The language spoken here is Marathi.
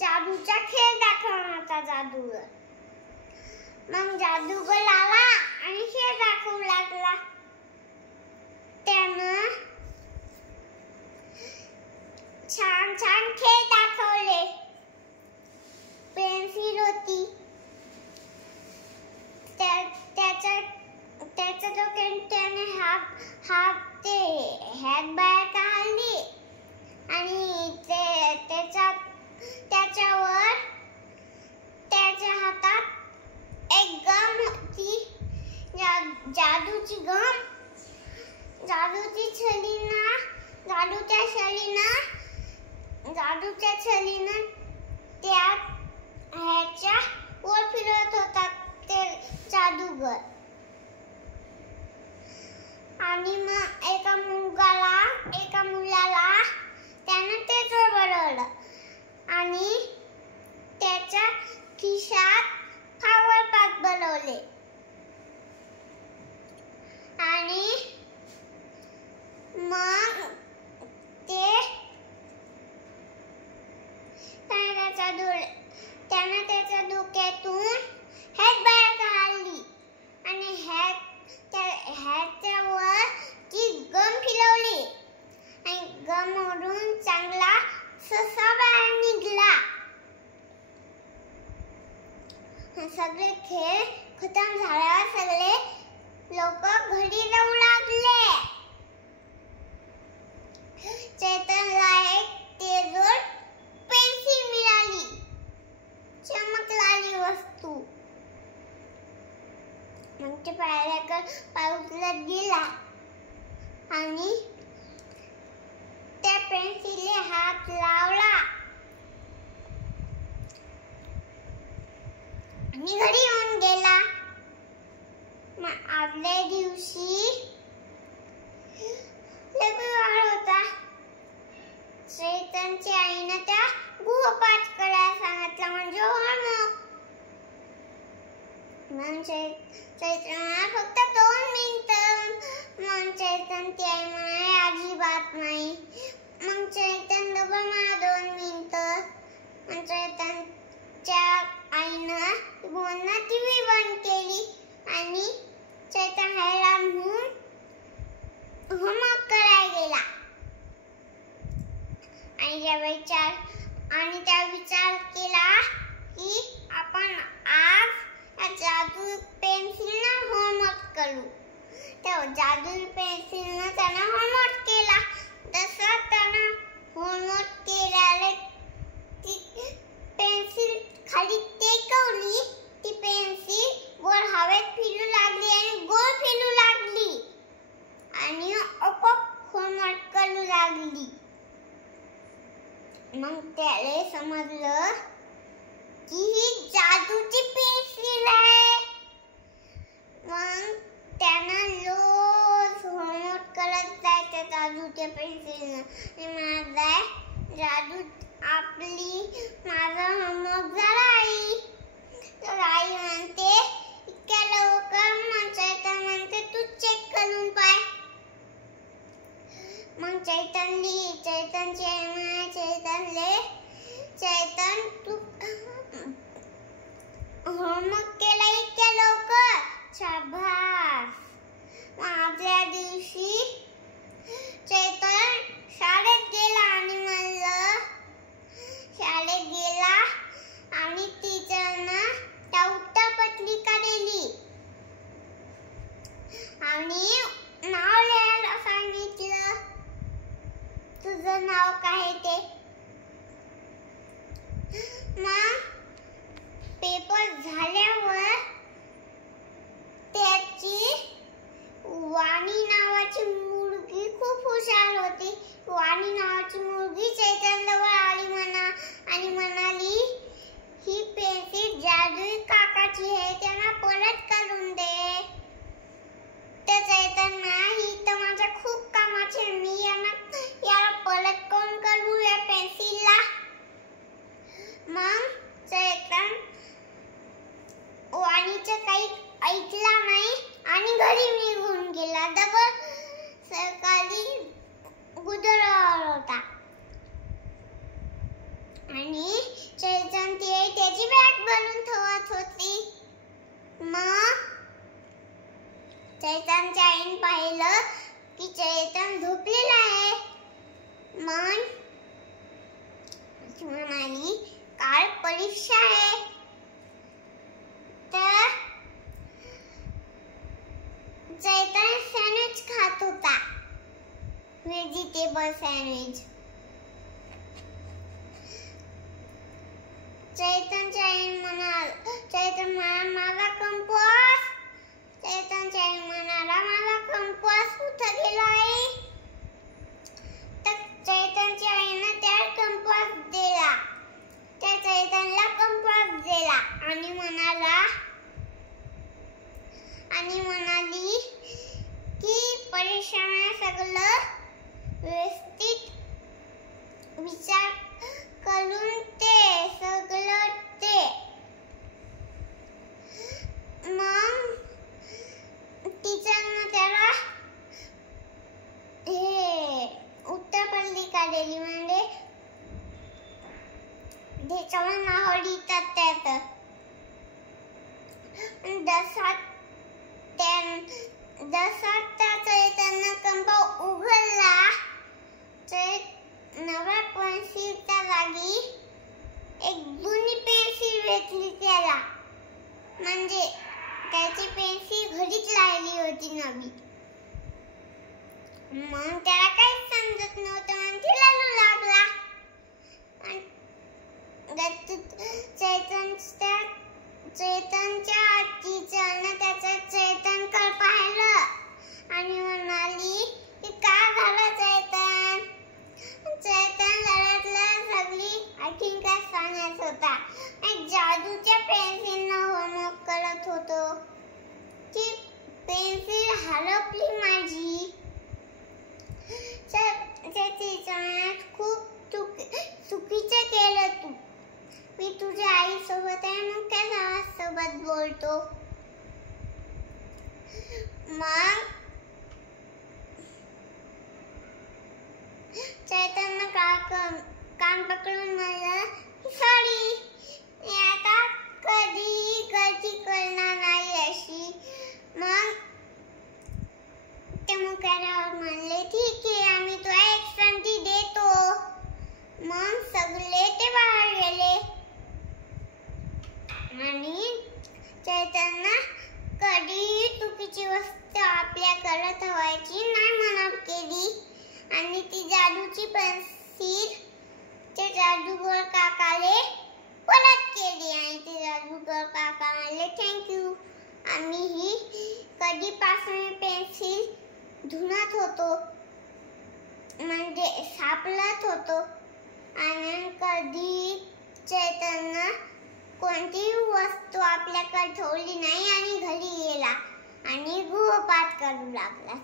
जादूचा खेळ दाखवण्याचा जादूगर. मग जादूगर आला आणि खेळ दाखवू लागला. त्यानं छान छान खेळ दाखवले. पेन्सिल होती, त्याच्या डोक्याने त्याने हात बाहेर काढली आणि त्याच्यावर त्याच्या हातात एक गम होती, जादूची गम. जादूच्या छडीनं त्या ह्याच्या वर फिरत होता ते जादूगर. आणि मग एका मुलाला त्यानं ते चोर बनवलं आणि त्याच्या खिशात फ्लॉवर पॉट बनवले आणि मग त्यानं त्याच्या डोक्यातून हॅट बाहेर काढली आणि हॅटच्यावर ती गम फिरवली आणि गमवरून चांगला ससा बाहेर निघाला. सगळे खेळ खतम झाल्यावर सगळे लोक घरी जाऊ लागले. चैतन्यला एक तेजोड पेन्सिल मिळाली, चमकणारी वस्तू. मग ते पाय उचलत गेला आणि त्या पेन्सिलने हात लावला आणि घरी येऊन गेला. मग आदल्या दिवशी रविवार होता. चैतन्यच्या आईनं त्या गृहपाठ करायला सांगितलं, म्हणजे होमवर्क. मग चैतन्य फक्त 2 मिनिटं. मग चैतन्यची आई म्हणाली अजिबात नाही. मग चैतन्य मला 2 मिनिटं. मग चैतन्यच्या आईनं बोलणं टीव्ही बंद केली आणि चैतन्य हैराण होऊन होमवर्क करायला गेला. आणि त्या विचार केला की आपण आज जादू पेन्सिलनं होमवर्क करू. त्या जादू पेन्सिलनं त्यानं होमवर्क केला. जसं त्यानं होमवर्क केल्याने ती पेन्सिल खाली टेकवली. ती पेन्सिल वर हवेत फिरू लागली आणि गोल फिरू लागली आणि आपोआप होमवर्क करू लागली. मग त्याला समजलं की ही जादूची पेन्सिल आहे. मग त्यानं रोज होमवर्क करत जायचं जादूच्या पेन्सिलनं. जादू माझा होमवर्क झाला आई. तर आई म्हणते इतक्या लवकर. मग चैतन्य म्हणते तू चेक करून पाय. मग चैतन्यची आई म्हणाली चैतन्य तू होमवर्क केला इतक्या लवकर, शाबास. आदल्या दिवशी चैतन्य शाळेत गेला आणि टीचरनं त्या उत्तरपत्रिका दिली आणि नाव लिहायला सांगितलं. तुझं नाव काय ते. मग पेपर झाल्यावर त्याची वाणी नावाची मुलगी खूप हुशार होती. वाणी नावाची मुलगी चैतन्यवर आली आणि म्हणाली ही पेन्सिल जादुई काकाची आहे, त्यांना परत करून दे. तर चैतन्य ही तर माझ्या खूप कामाची आहे, मी याला परत कोण करू या पेन्सिलला. मग चैतन्य वाणीचं काही ऐकला नाही आणि घरी निघून गेला. डबल सरकारी गुदरावर होता आणि आईने पाहिलं की चैतन्य झोपलेला आहे. मग ती म्हणाली काल परीक्षा आहे. तर चैतन्य सँडविच खात होता, व्हेजिटेबल सँडविच. चैतन्यच्या आईने माझा कंपास. चैतन्यच्या आई म्हणाला माझा कंपास कुठं गेला आहे. तर चैतन्यच्या आईने त्या कंपास दिला. त्या चैतन्यला कंपास दिला आणि म्हणाली की परीक्षेमध्ये सगळं व्यवस्थित विचार करून ते सगळं ते. मग टीचरने त्याला उत्तरपत्रिका दिली, म्हणजे त्याच्यावर नाव लिहितात त्यात. जसा त्या चैतन्य कंपा उघडला, नव्या पेन्सिलच्या जागी एक जुनी पेन्सिल भेटली त्याला. म्हणजे त्याची पेन्सिल घरीच राहिली होती नवी. मग त्याला काहीच समजत नव्हतं आणि ती रडू लागला. चैतन्यच्या टीचरने त्याचं चैतन्यकडे पाहिलं आणि म्हणाली की काय झालं चैतन्य. चैतन्य सगळी आणखीन काय सांगत होता. एक जादूच्या पेन्सिलनं होमवर्क करत होतो. ती पेन्सिल हरपली माझी. त्या टीचरने खूप चुकीचं केलं तू. मी तुझ्या आईसोबत आहे, मग त्या भावासोबत बोलतो. मग चैतन्य कान पकडून म्हणलं सॉरी, मी आता कधीही गलती करणार नाही अशी. मग ते मुख्याध्यापक म्हणले ठीक आहे, आम्ही तुला एक संधी देतो. मग सगळे ते बाहेर गेले आणि चैतन्य कधीही चुकीची वस्तू आपल्याकडे ठेवायची नाही म्हणत केली आणि ती जादूची पेन्सिल ते जादूगर काकाले परत केली. आणि ते जादूगर काका म्हणले थँक्यू. आम्ही ही कधीपासून पेन्सिल धुणत होतो, म्हणजे सापडत होतो. आणि कधी चैतन्य कोणतीही वस्तू आपल्याकडे ठेवली नाही आणि घरी गेला आणि गृहपाठ करू लागला.